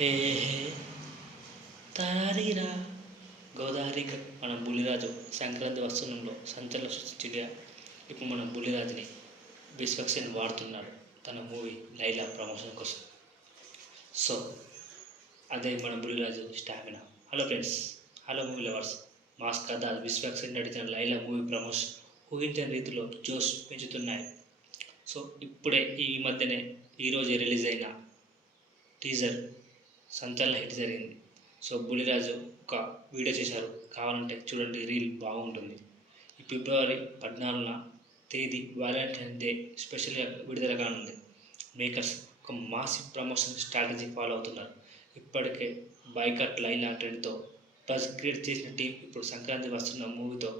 హే హే తారీరా గోదావరిక మన బుల్లిరాజు సంక్రాంతి వస్తువులలో సంచలనం సృష్టించగా ఇప్పుడు మన బుల్లిరాజుని విశ్వక్సేన్ వాడుతున్నాడు తన మూవీ లైలా ప్రమోషన్ కోసం. సో అదే మన Bulliraju stamina. Hello friends, hello movie lovers. Mass కథ విశ్వక్సేన్ నడిచిన లైలా మూవీ ప్రమోషన్ ఊహించని రీతిలో జోష్ పెంచుతున్నాయి. సో ఇప్పుడే ఈ మధ్యనే ఈరోజు రిలీజ్ అయిన టీజర్ సంచలన హిట్ జరిగింది. సో బుల్లిరాజు ఒక వీడియో చేశారు, కావాలంటే చూడండి, రీల్ బాగుంటుంది. ఈ ఫిబ్రవరి 14న తేదీ వ్యాలంటైన్ డే స్పెషల్గా విడుదల కానుంది. మేకర్స్ ఒక మాసివ్ ప్రమోషన్ స్ట్రాటజీ ఫాలో అవుతున్నారు. ఇప్పటికే బాయ్కాట్ లైలా ట్రెండ్తో బజ్ క్రియేట్ చేసిన టీం ఇప్పుడు సంక్రాంతి వస్తున్న మూవీతో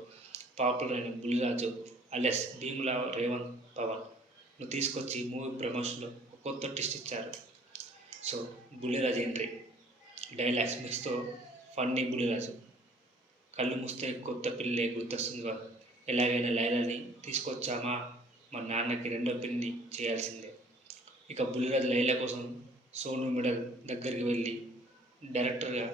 పాపులర్ అయిన బుల్లిరాజు అలెస్ భీముల రేవంత్ పవన్ను తీసుకొచ్చి మూవీ ప్రమోషన్లో ఒక కొత్త ట్విస్ట్ ఇచ్చారు. సో బుల్లిరాజు ఎంట్రీ, డైలాగ్స్ మిక్స్తో ఫన్నీ బుల్లిరాజు. కళ్ళు మూస్తే కొత్త పిల్లే గుర్తొస్తుందిగా, ఎలాగైనా లైలాని తీసుకొచ్చామా, మా నాన్నకి రెండో పిల్లని చేయాల్సిందే. ఇక బుల్లిరాజు లైలా కోసం సోను మిడల్ దగ్గరికి వెళ్ళి డైరెక్టర్గా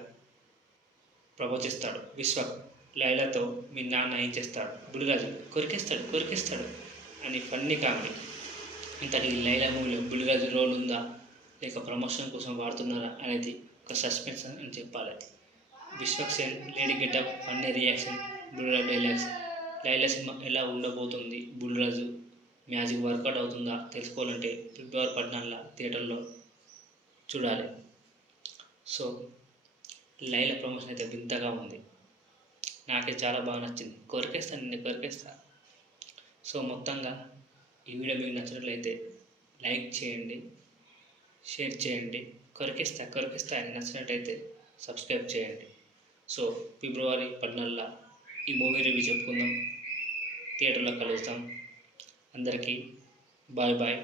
ప్రపోజ్ చేస్తాడు. విశ్వక్ లైలాతో మీ నాన్న ఏం చేస్తాడు, బుల్లిరాజు కొరికేస్తాడు అని ఫన్నీ కామెడీ. ఇంతకీ లైలా మూవీలో బుల్లిరాజు రోల్ ఉందా లేక ప్రమోషన్ కోసం వాడుతున్నారా అనేది ఒక సస్పెన్స్ అని చెప్పాలి. Vishwaksen lady getup, funny reaction, Bulliraju dialogues. Laila cinema ఎలా ఉండబోతుంది, బుల్లిరాజు మ్యాజిక్ వర్కౌట్ అవుతుందా తెలుసుకోవాలంటే ఫిబ్రవరి 14న థియేటర్లో చూడాలి. సో లైలా ప్రమోషన్ అయితే వింతగా ఉంది, నాకైతే చాలా బాగా నచ్చింది. కొరికేస్తా. సో మొత్తంగా ఈ వీడియో మీకు నచ్చినట్లయితే లైక్ చేయండి, షేర్ చేయండి. కొరికేస్తా అని నచ్చినట్టయితే సబ్స్క్రైబ్ చేయండి. సో ఫిబ్రవరి 14న ఈ మూవీ రివ్యూ చెప్పుకుందాం, థియేటర్లో కలుద్దాం. అందరికీ బాయ్.